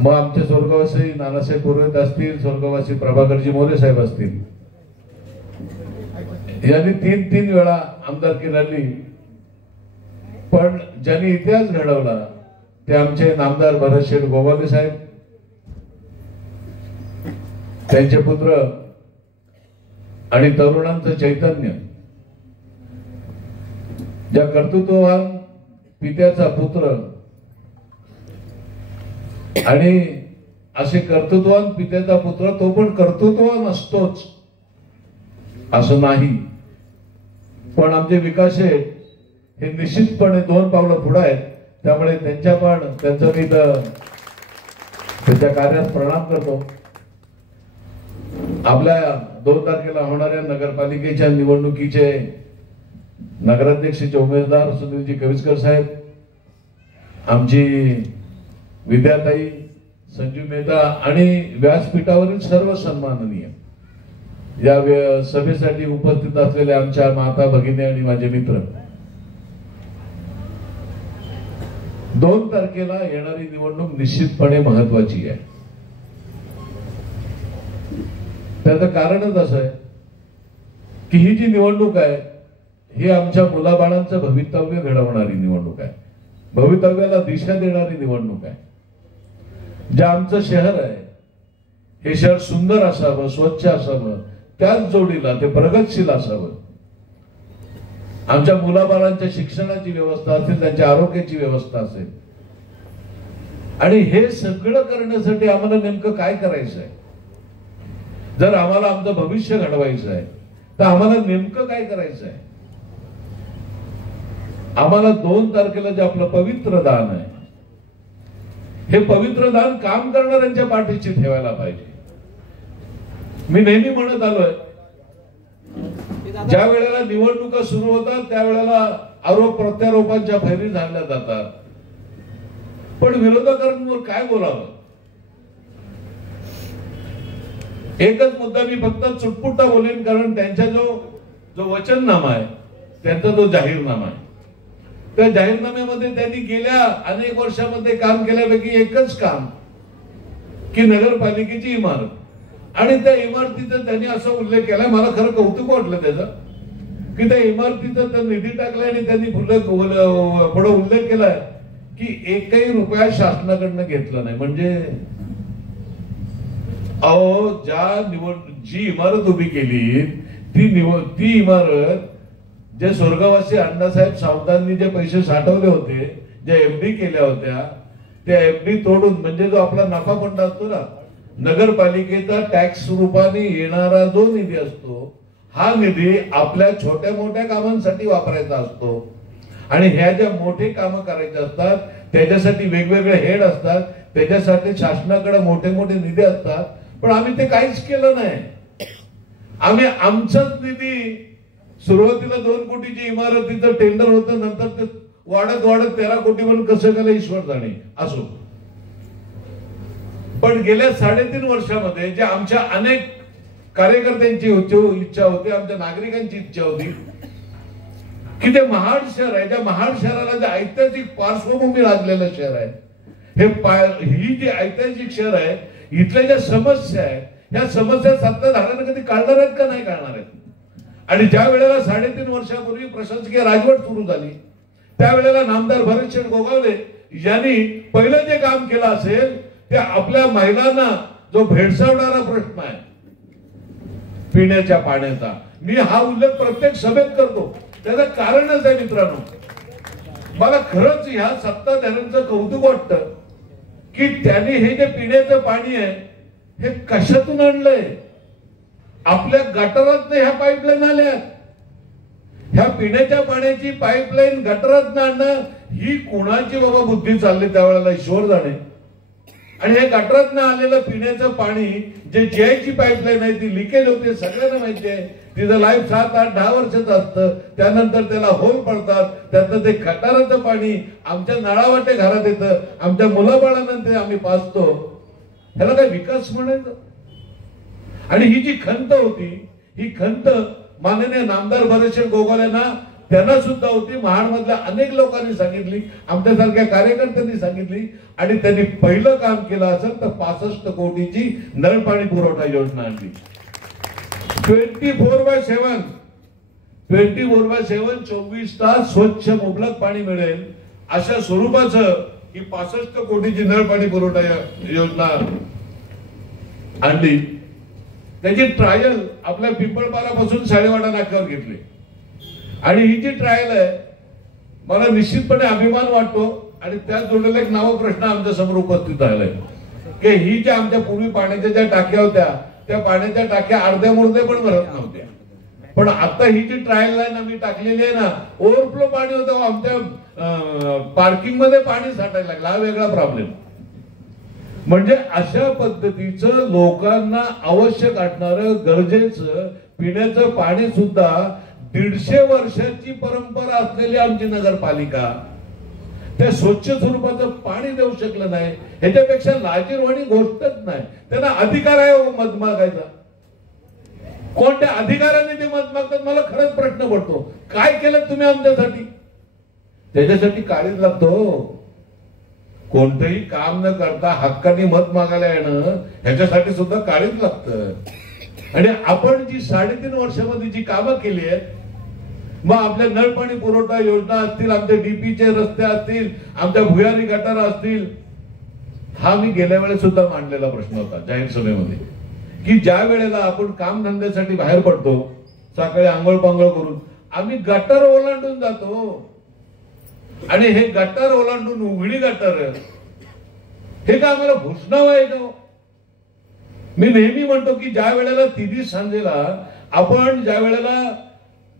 मग आमचे स्वर्गवासी नानासाहेब पुरोहित असतील, स्वर्गवासी प्रभाकरजी मोरे साहेब असतील, यांनी 3 वेळा आमदारकी लढली. पण ज्यांनी इतिहास घडवला ते आमचे नामदार भरतशेठ गोगावले साहेब, त्यांचे पुत्र आणि तरुणांचं चैतन्य. ज्या कर्तृत्ववान पित्याचा पुत्र आणि असे कर्तृत्ववान पित्याचा पुत्र तो पण कर्तृत्ववान असतोच असं नाही. पण आमचे विकास शेठ हे निश्चितपणे 2 पावलं पुढे आहेत. त्यामुळे त्यांचं मी त्यांच्या कार्यात प्रणाम करतो. आपल्या 2 तारखेला होणाऱ्या नगरपालिकेच्या निवडणुकीचे नगराध्यक्षाचे उमेदवार सुनीलजी कविस्कर साहेब, आमची विद्याताई, संजू मेहता आणि व्यासपीठावरील सर्व सन्माननीय या सभेसाठी उपस्थित असलेले आमच्या माता भगिनी आणि माझे मित्र, 2 तारखेला येणारी निवडणूक निश्चितपणे महत्वाची आहे. त्याचं कारणच असं आहे की ही जी निवडणूक आहे ही आमच्या मुलाबाळांचं भवितव्य घडवणारी निवडणूक आहे, भवितव्याला दिशा देणारी निवडणूक आहे. जे आमचं शहर आहे हे शहर सुंदर असावं, स्वच्छ असावं, त्याच जोडीला ते प्रगतशील असावं. आमच्या मुलाबाळांच्या शिक्षणाची व्यवस्था असेल, त्यांच्या आरोग्याची व्यवस्था असेल. आणि हे सगळं करण्यासाठी आम्हाला नेमकं काय करायचं आहे? जर आम्हाला आमचं भविष्य घडवायचं आहे तर आम्हाला नेमकं काय करायचं आहे? आम्हाला 2 तारखेला जे आपलं पवित्र दान आहे हे पवित्र दान काम करणाऱ्यांच्या पाठीशी ठेवायला पाहिजे. मी नेहमी म्हणत आलोय, ज्या वेळेला निवडणुका सुरू होतात त्यावेळेला आरोप प्रत्यारोपांच्या फैरी झाल्या जातात. पण विरोधकांवर काय बोलावं? एकच मुद्दा मी फक्त चुटपुटा बोलेन, कारण त्यांचा जो वचननामा आहे, त्यांचा जो जाहीरनामा आहे, त्या जाहीरनाम्यामध्ये त्यांनी गेल्या अनेक वर्षामध्ये काम केल्यापैकी एकच काम की नगरपालिकेची इमारत. आणि त्या इमारतीचा त्यांनी असा उल्लेख केलाय, मला खरं कौतुक वाटलं त्याचं, की त्या इमारतीचा निधी टाकलाय आणि त्यांनी पुढे उल्लेख केलाय की 1ही रुपया शासनाकडनं घेतला नाही. म्हणजे अहो, जी इमारत उभी केली ती इमारत जे स्वर्गवासी अण्णासाहेब सावंतांनी जे पैसे साठवले होते, जे एफडी केल्या होत्या, त्या एफडी तोडून, म्हणजे जो आपला नफा फंड असतो ना, नगरपालिकेचा टॅक्स रूपाने येणारा जो निधी असतो, हा निधी आपल्या छोट्या मोठ्या कामांसाठी वापरायचा असतो. आणि ह्या ज्या मोठे कामं करायचे असतात त्याच्यासाठी वेगवेगळे हेड असतात, त्याच्यासाठी शासनाकडे मोठे मोठे निधी असतात. पण आम्ही ते काहीच केलं नाही. आम्ही आमचाच निधी, सुरुवातीला 2 कोटीची इमारतीचं टेंडर होतं, नंतर ते वाढत 13 कोटी म्हणून कसं केलं ईश्वर जाणे. असो, पण गेल्या 3.5 वर्षामध्ये जे आमच्या अनेक कार्यकर्त्यांची इच्छा होती, आमच्या नागरिकांची इच्छा होती की ते महाड शहर आहे, ज्या महाड शहराला जे ऐतिहासिक पार्श्वभूमी लाभलेलं शहर आहे, ही जी ऐतिहासिक शहर आहे, इथल्या ज्या समस्या आहेत, ह्या समस्या सत्ताधाऱ्यांना कधी काढणार आहेत का नाही काढणार आहेत? आणि ज्या वेळेला 3.5 वर्षापूर्वी प्रशासकीय राजवट सुरू झाली त्यावेळेला नामदार भरतशेठ गोगावले यांनी पहिलं जे काम केलं असेल ते आपल्या महिलांना जो भेडसावणारा प्रश्न आहे पिण्याच्या पाण्याचा, मी हा उल्लेख प्रत्येक सभेत करतो. त्याचं कारणच आहे मित्रांनो, मला खरंच ह्या सत्ताधाऱ्यांचं कौतुक वाटतं की त्यांनी हे जे पिण्याचं पाणी आहे हे कशातून आणलंय? आपल्या गटारात ह्या पाईपलाईन आल्या. ह्या पिण्याच्या पाण्याची पाईपलाईन गटारात आणणं ही कोणाची बाबा बुद्धी चालली त्यावेळेला ईश्वर जाणे. आणि हे गटारात आलेलं पिण्याचं पाणी जे जीआयची पाईपलाईन आहे ती लिकेज होते, सगळ्यांना माहिती आहे. तिचं लाईफ 7, 8, 10 वर्षाचं असतं, त्यानंतर त्याला होल पडतात, त्यातलं ते गटाराचं पाणी आमच्या नळावाटे घरात येतं, आमच्या मुलाबाळांना ते आम्ही पाजतो. ह्याला काय विकास म्हणायचं? आणि ही जी खंत होती, ही खंत माननीय नामदार भरतशेठ गोगावलेंना त्यांना सुद्धा होती, महाडमधल्या अनेक लोकांनी सांगितली, आमच्यासारख्या कार्यकर्त्यांनी सांगितली आणि त्यांनी पहिलं काम केलं असेल तर 65 कोटीची नळ पाणी पुरवठा योजना आणली. 24/7 24 तास स्वच्छ मुबलक पाणी मिळेल अशा स्वरूपाचं ही 65 कोटीची नळ पाणी पुरवठा योजना आणली. त्याची ट्रायल आपल्या पिंपळपारापासून साडेवाडा नाक्यावर घेतली आणि ही जी ट्रायल आहे मला निश्चितपणे अभिमान वाटतो आणि त्याच जोडलेला एक नाव प्रश्न आमच्या समोर उपस्थित आलाय की ही ज्या आमच्या पूर्वी पाण्याच्या ज्या टाक्या होत्या त्या पाण्याच्या टाक्या अर्ध्या मुर्धे पण भरत नव्हत्या, पण आता ही जी ट्रायल लाईन आम्ही टाकलेली आहे ना, ओव्हरफ्लो पाणी होतं, आमच्या पार्किंग मध्ये पाणी साठायला लागलं. हा वेगळा प्रॉब्लेम. म्हणजे अशा पद्धतीचं लोकांना आवश्यक असणारं गरजेचं पिण्याचं पाणी सुद्धा 150 वर्षाची परंपरा असलेली आमची नगरपालिका त्या स्वच्छ स्वरूपाचं पाणी देऊ शकलं नाही. ह्याच्यापेक्षा लाजीरवाणी गोष्टच नाही. त्यांना अधिकार आहे मत मागायचा. कोणत्या अधिकाराने ते मत मागतात मला खरंच प्रश्न पडतो. काय केलं तुम्ही आमच्यासाठी? त्याच्यासाठी काळीच लागतो. कोणतंही काम न करता हक्काने मत मागायला येणं ह्याच्यासाठी सुद्धा काळीच लागतं. आणि आपण जी 3.5 वर्षामध्ये जी कामं केली आहेत, मग आपल्या नळपाणी पुरवठा योजना असतील, आमच्या डीपीचे रस्ते असतील, आमच्या भुयारी गटार असतील, हा मी गेल्या वेळेस सुद्धा मांडलेला प्रश्न होता जाहीर सभेमध्ये की ज्या वेळेला आपण काम धंद्यासाठी बाहेर पडतो सकाळी आंघोळ पांघोळ करून आम्ही गटार ओलांडून जातो आणि हे गटार ओलांडून उघडी गटार हे का आम्हाला भूषणावं आहे का? मी नेहमी म्हणतो की ज्या वेळेला तिन्ही सांजेला आपण ज्या वेळेला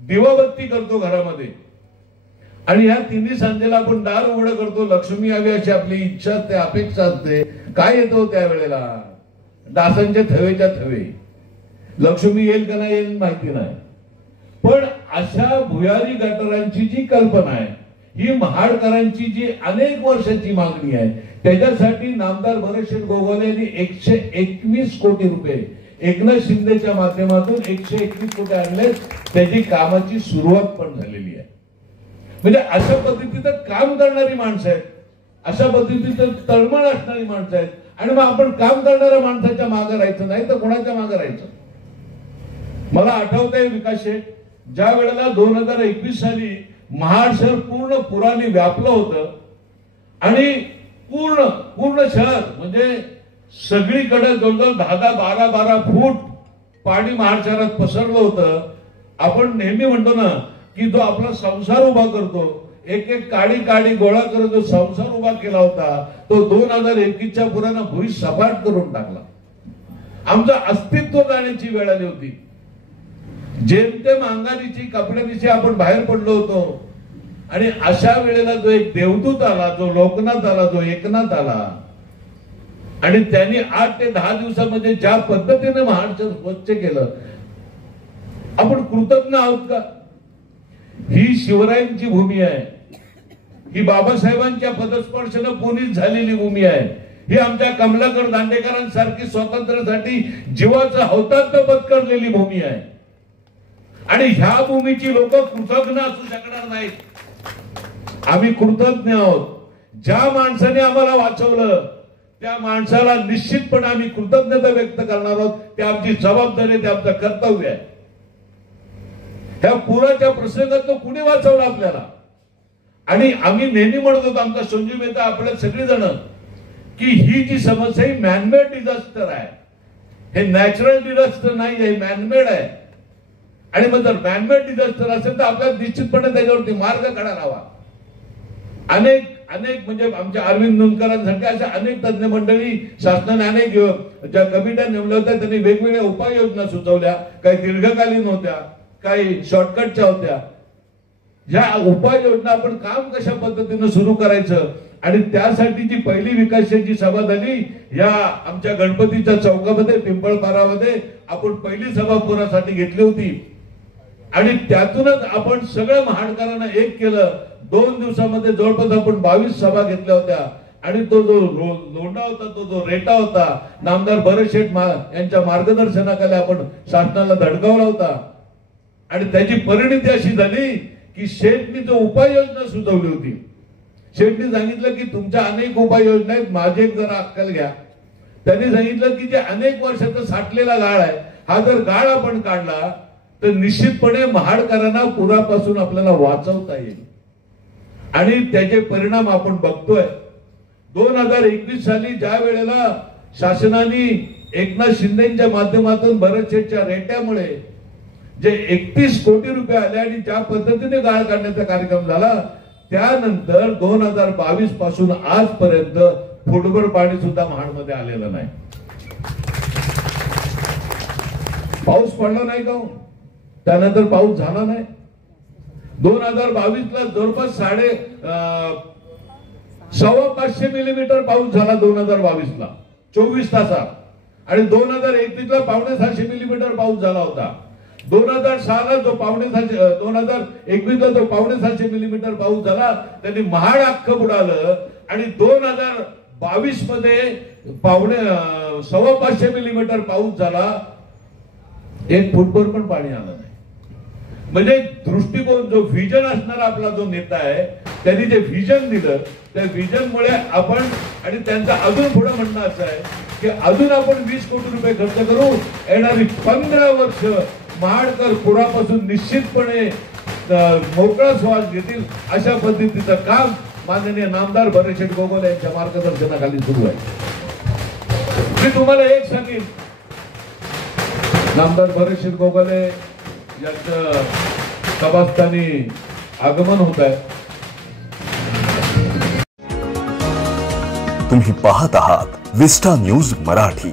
दिवाबत्ती करतो घरामध्ये आणि ह्या तिन्ही सांजेला आपण दार उघडं करतो, लक्ष्मी यावी अशी आपली इच्छा असते, अपेक्षा असते. काय येतो त्यावेळेला? डासांच्या थवेच्या थवे. लक्ष्मी येईल का नाही येईल माहिती नाही, पण अशा भुयारी गटारांची जी कल्पना आहे ही महाडकरांची जी अनेक वर्षाची मागणी आहे, त्याच्यासाठी नामदार भरतशेठ गोगावले यांनी 121 कोटी रुपये एकनाथ शिंदेच्या माध्यमातून 121 कोटी आणले. त्याची कामाची सुरुवात पण झालेली आहे. म्हणजे अशा पद्धतीचं काम करणारी माणसं आहेत, अशा पद्धतीचं तळमळ असणारी माणसं आहेत आणि मग आपण काम करणाऱ्या माणसाच्या मागे राहायचं नाही तर कोणाच्या मागे राहायचं? मला आठवतंय विकास शेठ, ज्या वेळेला 2021 साली महाड शहर पूर्ण पुराने व्यापलं होतं आणि पूर्ण शहर म्हणजे सगळीकडे जवळजवळ 10-12 फूट पाणी महाड शहरात पसरलं होतं. आपण नेहमी म्हणतो ना की जो आपला संसार उभा करतो, एक एक काडी गोळा करत जो संसार उभा केला होता तो 2021च्या पुरानं भुई सपाट करून टाकला. आमचं अस्तित्व जाण्याची वेळ आली होती. जेमतेम अंगानीची कपड्यानिशी आपण बाहेर पडलो होतो आणि अशा वेळेला जो एक देवदूत आला, जो लोकनाथ आला, जो एकनाथ आला आणि त्यांनी 8 ते 10 दिवसामध्ये ज्या पद्धतीने महाडचं स्वच्छ केलं, आपण कृतज्ञ आहोत का? ही शिवरायांची भूमी आहे, ही बाबासाहेबांच्या पदस्पर्शाने पुनीत झालेली भूमी आहे, ही आमच्या कमलाकर दांडेकरांसारखी स्वातंत्र्यासाठी जीवाचं हौतात्म्य पत्करलेली भूमी आहे आणि ह्या भूमीची लोक कृतज्ञ असू शकणार नाहीत. आम्ही कृतज्ञ आहोत. ज्या माणसाने आम्हाला वाचवलं त्या माणसाला निश्चितपणे आम्ही कृतज्ञता व्यक्त करणार आहोत. ते आमची जबाबदारी आहे, ते आमचं कर्तव्य आहे. ह्या पुराच्या प्रसंगात कुणी वाचवलं आपल्याला? आणि आम्ही नेहमी म्हणत होतो, आमचा संजू मेहता आपल्या सगळेजण, की ही जी समस्या ही मॅनमेड डिझास्टर आहे. हे नॅचरल डिझास्टर नाही, हे मॅनमेड आहे. आणि मग जर मॅनमेड डिझास्टर असेल तर आपल्याला निश्चितपणे त्याच्यावरती मार्ग काढायला हवा. अनेक म्हणजे आमच्या अरविंद नुनकरांसारख्या अशा अनेक तज्ञ मंडळी, शासनाने अनेक ज्या कमिट्या नेमल्या होत्या त्यांनी वेगवेगळ्या उपाययोजना सुचवल्या. काही दीर्घकालीन होत्या, काही शॉर्टकटच्या होत्या. ह्या उपाययोजना आपण काम कशा पद्धतीने सुरू करायचं आणि त्यासाठी जी पहिली विकासाची सभा झाली या आमच्या गणपतीच्या चौकामध्ये पिंपळपारामध्ये आपण पहिली सभा पुरासाठी घेतली होती आणि त्यातूनच आपण सगळ्या महाडकरांना एक केलं. 2 दिवसामध्ये जवळपास आपण 22 सभा घेतल्या होत्या आणि तो जो लोंढा होता, तो जो रेटा होता, नामदार भरतशेठ यांच्या मार्गदर्शनाखाली आपण शासनाला धडकावला होता आणि त्याची परिणिती अशी झाली की शेठनी जो उपाययोजना सुचवली होती, शेठनी सांगितलं की तुमच्या अनेक उपाययोजना आहेत, माझे एक जरा अक्कल घ्या. त्यांनी सांगितलं की जे अनेक वर्षाचा साठलेला गाळ आहे, हा जर गाळ आपण काढला तर निश्चितपणे महाडकरांना पुरापासून आपल्याला वाचवता येईल. आणि त्याचे परिणाम आपण बघतोय. 2021 साली ज्या वेळेला शासनाने एकनाथ शिंदेच्या माध्यमातून भरत शेठच्या रेट्यामुळे जे 31 कोटी रुपये आले आणि ज्या पद्धतीने गाळ काढण्याचा कार्यक्रम झाला, त्यानंतर 2022 पासून आजपर्यंत फुटभर पाणी सुद्धा महाडमध्ये आलेलं नाही. पाऊस पडला नाही का? त्यानंतर पाऊस झाला नाही. 2022 ला जवळपास 550 मिलीमीटर पाऊस झाला 2022 ला 24 तासात. आणि 2021 ला 750 मिलीमीटर पाऊस झाला होता. 2006 ला जो 2021 ला जो 750 मिलीमीटर पाऊस झाला, त्यांनी महाड अख्खं बुडालं. आणि 2022 मध्ये 550 मिलीमीटर पाऊस झाला, 1 फुटभर पण पाणी आलं नाही. म्हणजे दृष्टिकोन, जो व्हिजन असणारा आपला जो नेता आहे, त्यांनी जे व्हिजन दिलं, त्या व्हिजनमुळे आपण, आणि त्यांचं अजून पुढे म्हणणं असं आहे की अजून आपण 20 कोटी रुपये खर्च करू, येणारी 15 वर्ष महाडकर पुरापासून निश्चितपणे मोकळा श्वास घेतील, अशा पद्धतीचं काम माननीय नामदार भरत शेठ गोगोले यांच्या मार्गदर्शनाखाली सुरू आहे. मी तुम्हाला एक सांगेन, नामदार भरत शेठ गोगोले यांचं सभास्थानी आगमन होत आहे. तुम्ही पाहत आहात विस्टा न्यूज मराठी.